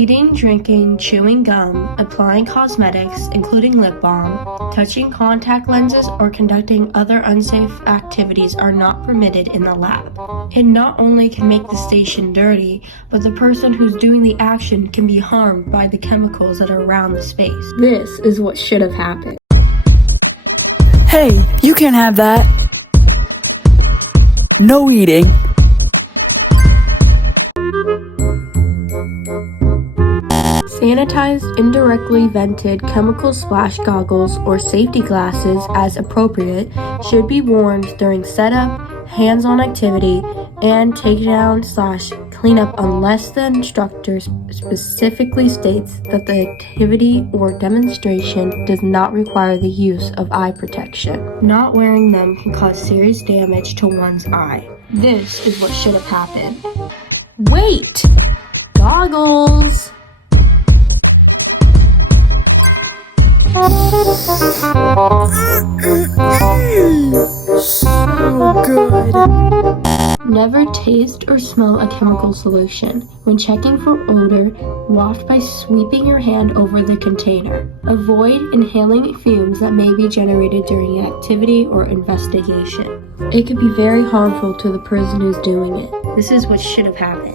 Eating, drinking, chewing gum, applying cosmetics, including lip balm, touching contact lenses, or conducting other unsafe activities are not permitted in the lab. It not only can make the station dirty, but the person who's doing the action can be harmed by the chemicals that are around the space. This is what should have happened. Hey, you can't have that. No eating. Sanitized, indirectly vented chemical splash goggles or safety glasses as appropriate should be worn during setup, hands-on activity, and takedown/cleanup unless the instructor specifically states that the activity or demonstration does not require the use of eye protection. Not wearing them can cause serious damage to one's eye. This is what should have happened. Wait! Goggles! So good. Never taste or smell a chemical solution. When checking for odor, waft by sweeping your hand over the container. Avoid inhaling fumes that may be generated during activity or investigation. It could be very harmful to the person who's doing it. This is what should have happened.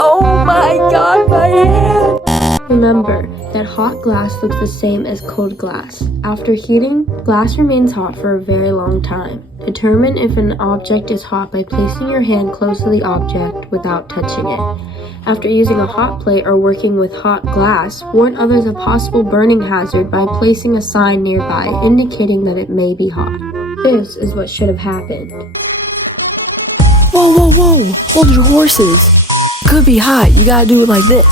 Oh my god, my hand! Remember that hot glass looks the same as cold glass. After heating, glass remains hot for a very long time. Determine if an object is hot by placing your hand close to the object without touching it. After using a hot plate or working with hot glass, warn others of possible burning hazard by placing a sign nearby indicating that it may be hot. This is what should have happened. Whoa, whoa, whoa! Hold your horses. Could be hot. You gotta do it like this.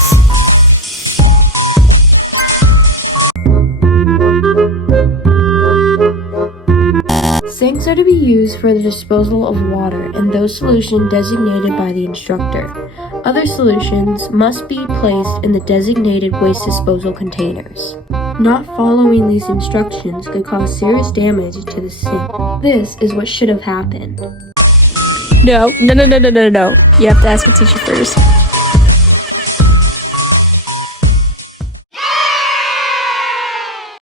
Sinks are to be used for the disposal of water and those solutions designated by the instructor. Other solutions must be placed in the designated waste disposal containers. Not following these instructions could cause serious damage to the sink. This is what should have happened. No. You have to ask a teacher first.